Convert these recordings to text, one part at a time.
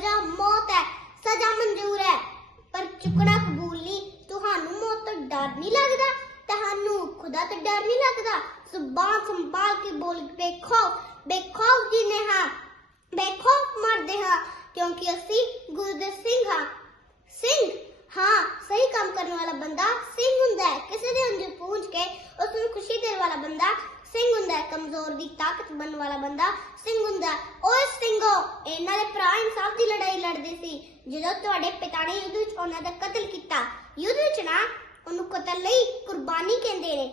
ਸਜ਼ਾ ਮੌਤ ਹੈ, ਸਜ਼ਾ ਮਨਜ਼ੂਰ ਹੈ। ਪਰ ਚੁੱਕਣਾ ਕਬੂਲ ਨਹੀਂ, ਤੁਹਾਨੂੰ ਮੌਤ ਤੋਂ ਡਰ ਨਹੀਂ ਲੱਗਦਾ? ਤੁਹਾਨੂੰ ਖੁਦਾ ਤੋਂ ਡਰ ਨਹੀਂ ਲੱਗਦਾ? ਜ਼ੁਬਾਨ ਸੰਭਾਲ ਕੇ ਬੋਲ ਬੇਖੌਫ ਬੇਖੌਫ ਜੀ ਹਾਂ ਬੇਖੌਫ ਮਰਦੇ ਹਾਂ, ਕਿਉਂਕਿ ਅਸੀਂ ਗੁਰਦਰ ਸਿੰਘ ਹਾਂ। ਸਿੰਘ, ਹਾਂ, ਸਹੀ ਕੰਮ ਕਰਨ ਵਾਲਾ ਬੰਦਾ ਸਿੰਘ ਹੁੰਦਾ ਹੈ। ਕਿਸੇ ਦੇ ਅੰਦਰ ਪੂੰਝ ਕੇ ਉਸ ਨੂੰ ਖੁਸ਼ੀ ਦੇਣ ਵਾਲਾ ਬੰਦਾ ਸਿੰਘ ਹੁੰਦਾ ਕਮਜ਼ੋਰ ਦੀ ਤਾਕਤ ਬਣਨ ਵਾਲਾ ਬੰਦਾ ਸਿੰਘ ਹੁੰਦਾ ਹੈ। ਓਏ ਸਿੰਘੋ, ਇਹਨਾਂ ਦੇ ਭਰਾ ਇਨਸਾਫ ਦੀ ਲੜਾਈ ਲੜਦੇ ਸੀ ਜਦੋਂ ਤੁਹਾਡੇ ਪਿਤਾ ਨੇ ਯੁੱਧ ਵਿੱਚ ਉਹਨਾਂ ਦਾ ਕਤਲ ਕੀਤਾ, ਯੁੱਧ ਵਿੱਚ ਨਾ ਉਹਨੂੰ ਕਤਲ ਲਈ ਕੁਰਬਾਨੀ ਕਹਿੰਦੇ ਨੇ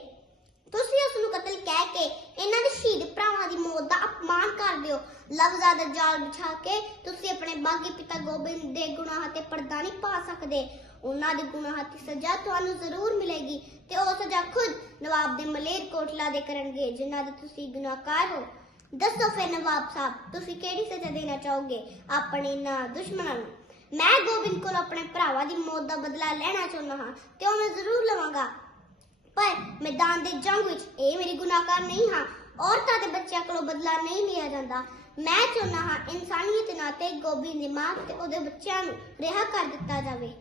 ਤੁਸੀਂ ਉਸ ਨੂੰ ਕਤਲ ਕਹਿ ਕੇ ਇਹਨਾਂ ਦੇ ਸ਼ਹੀਦ ਭਰਾਵਾਂ ਦੀ ਮੌਤ ਦਾ ਅਪਮਾਨ ਕਰਦੇ ਹੋ ਲਫ਼ਜ਼ਾਂ ਦਾ ਜਾਲ ਵਿਛਾ ਕੇ ਤੁਸੀਂ ਆਪਣੇ ਬਾਗੀ ਪਿਤਾ ਗੋਬਿੰਦ ਦੇ ਗੁਨਾਹਾਂ ਤੇ ਪਰਦਾ ਨਹੀਂ ਪਾ ਸਕਦੇ। ਉਹਨਾਂ ਦੇ ਗੁਨਾਹਾਂ ਦੀ ਸਜ਼ਾ ਤੁਹਾਨੂੰ ਜ਼ਰੂਰ ਮਿਲੇਗੀ ਤੇ ਉਹ ਸਜ਼ਾ ਖੁਦ ਨਵਾਬ ਦੇ ਮਲੇਰ ਕੋਟਲਾ ਦੇ ਕਰਨਗੇ, ਜਿਨ੍ਹਾਂ ਦੇ ਤੁਸੀਂ ਗੁਨਾਹਕਾਰ ਹੋ। ਦੱਸੋ ਫਿਰ ਨਵਾਬ ਸਾਹਿਬ, ਤੁਸੀਂ ਕਿਹੜੀ ਸਜ਼ਾ ਦੇਣਾ ਚਾਹੋਗੇ ਆਪਣੇ ਇਹਨਾਂ ਦੁਸ਼ਮਣਾਂ ਨੂੰ? ਮੈਂ ਗੋਬਿੰਦ ਕੋਲ ਆਪਣੇ ਭਰਾਵਾਂ ਦੀ ਮੌਤ ਦਾ ਬਦਲਾ ਲੈਣਾ ਚਾਹੁੰਦਾ ਹਾਂ ਤੇ ਉਹ ਮੈਂ ਜ਼ਰੂਰ ਲਵਾਂਗਾ। ਪਰ ਮੈਦਾਨ ਦੇ ਜੰਗ ਵਿੱਚ ਇਹ ਮੇਰੀ ਗੁਨਾਹਕਾਰ ਨਹੀਂ ਹਾਂ। ਔਰਤਾਂ ਤੇ ਬੱਚਿਆਂ ਕੋਲੋਂ ਬਦਲਾ ਨਹੀਂ ਲਿਆ ਜਾਂਦਾ। ਮੈਂ ਚਾਹੁੰਦਾ ਹਾਂ ਇਨਸਾਨੀਅਤ ਨਾਤੇ ਗੋਬਿੰਦ ਦੀ ਮਾਂ ਤੇ ਉਹਦੇ ਬੱਚਿਆਂ ਨੂੰ ਰਿਹਾ ਕਰ ਦਿੱਤਾ ਜਾਵੇ।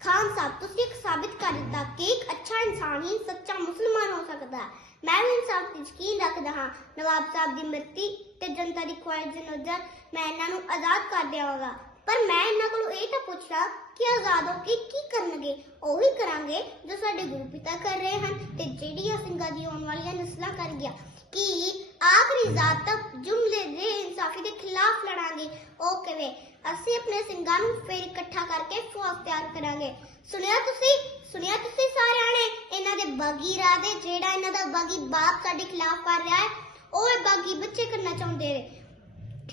ਖਾਨ ਸਾਹਿਬ, ਤੁਸੀਂ ਇੱਕ ਸਾਬਿਤ ਕਰ ਦਿੱਤਾ ਕਿ ਇੱਕ ਅੱਛਾ ਇਨਸਾਨ ਹੀ ਸੱਚਾ ਮੁਸਲਮਾਨ ਹੋ ਸਕਦਾ ਹੈ। ਮੈਂ ਵੀ ਇਨਸਾਫ ਤੇ ਯਕੀਨ ਰੱਖਦਾ ਹਾਂ। ਨਵਾਬ ਸਾਹਿਬ ਦੀ ਮਰਤੀ ਤੇ ਜਨਤਾ ਦੀ ਖੁਆਇਸ਼ ਦੇ ਨਜ਼ਰ ਮੈਂ ਇਹਨਾਂ ਨੂੰ ਆਜ਼ਾਦ ਕਰ ਦੇਵਾਂਗਾ ਪਰ ਮੈਂ ਇਹਨਾਂ ਕੋਲੋਂ ਇਹ ਤਾਂ ਪੁੱਛਦਾ ਕਿ ਆਜ਼ਾਦ ਹੋ ਕੇ ਕੀ ਕਰਨਗੇ? ਉਹੀ ਕਰਾਂਗੇ ਜੋ ਸਾਡੇ ਗੁਰੂ ਪਿਤਾ ਕਰ ਰਹੇ ਹਨ ਤੇ ਜਿਹੜੀਆਂ ਸਿੰਘਾਂ ਦੀ ਆਉਣ ਵਾਲੀਆਂ ਨਸਲਾਂ ਕਰ ਗਿਆ ਕਿ ਆਖਰੀ ਜ਼ਾਤ ਤੱਕ ਜੁਮਲੇ ਦੇ ਇਨਸਾਫੀ ਦੇ ਖਿਲਾਫ ਲੜਾਂਗੇ ਉਹ ਕਿਵੇਂ ਅਸੀਂ ਆਪਣੇ ਸਿੰਘਾਂ ਨੂੰ ਫੇਰ ਇਕੱਠਾ ਕਰਕੇ ਫੌਜ ਤਿਆਰ ਕਰਾਂਗੇ ਸੁਣਿਆ ਤੁਸੀਂ ਸੁਣਿਆ ਤੁਸੀਂ ਸਾਰਿਆਂ ਨੇ ਇਹਨਾਂ ਦੇ ਬਾਗੀ ਰਾਦੇ ਜਿਹੜਾ ਇਹਨਾਂ ਦਾ ਬਾਗੀ ਬਾਪ ਸਾਡੇ ਖਿਲਾਫ ਕਰ ਰਿਹਾ ਹੈ ਉਹ ਇਹ ਬਾਗੀ ਬੱਚੇ ਕਰਨਾ ਚਾਹੁੰਦੇ ਨੇ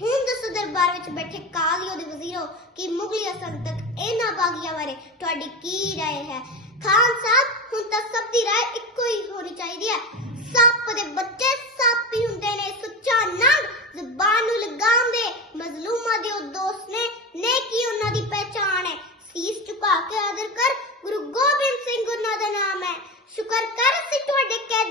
ਹੁਣ ਦੱਸੋ ਦਰਬਾਰ ਵਿੱਚ ਬੈਠੇ ਕਾਲੀਓ ਦੇ ਵਜ਼ੀਰੋ ਕਿ ਮੁਗਲੀ ਅਸਲਤਕ ਇਹਨਾਂ ਬਾਗੀਆਂ ਬਾਰੇ ਤੁਹਾਡੀ ਕੀ رائے ਹੈ ਖਾਨ ਸਾਹਿਬ ਹੁਣ ਤਾਂ ਸਭ ਦੀ رائے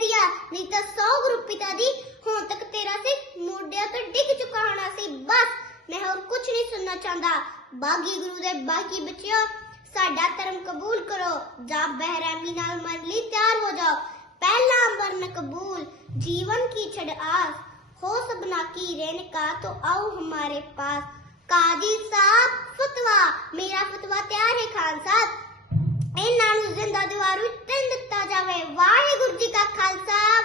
ਦੀਆਂ ਨਹੀਂ ਤਾਂ 100 ਗਰੁੱਪ ਪਿਤਾ ਦੀ ਹੁਣ ਤੱਕ ਤੇਰਾ ਸਿਰ ਮੋਢਿਆਂ ਤੋਂ ਡਿੱਗ ਚੁੱਕਾ ਹੋਣਾ ਸੀ, ਬਸ। ਮੈਂ ਹੋਰ ਕੁਝ ਨਹੀਂ ਸੁਣਨਾ ਚਾਹੁੰਦਾ। ਬਾਗੀ ਗੁਰੂ ਦੇ ਬਾਕੀ ਬੱਚਿਓ, ਸਾਡਾ ਧਰਮ ਕਬੂਲ ਕਰੋ। ਜਾਂ ਬਹਿਰਾਮੀ ਨਾਲ ਮਰਨ ਲਈ ਤਿਆਰ ਹੋ ਜਾਓ। ਪਹਿਲਾ ਵਰਨ ਕਬੂਲ, ਜੀਵਨ ਕੀ ਛੜ ਆਸ। ਹੋ ਸਬਨਾ ਕੀ ਰਹਿਣ ਕਾ ਤੋ ਆਓ ਹਮਾਰੇ ਪਾਸ। ਕਾਜੀ ਸਾਹਿਬ ਫਤਵਾ, ਮੇਰਾ ਫਤਵਾ ਤਿਆਰ ਹੈ ਖਾਨ ਸਾਹਿਬ। ਇਹਨਾਂ ਨੂੰ ਜ਼ਿੰਦਾ ਦੀਵਾਰ ਵਿੱਚ ਟੰਗ ਜਾਵੇ। ਵਾਹ ਖਾਲਸਾ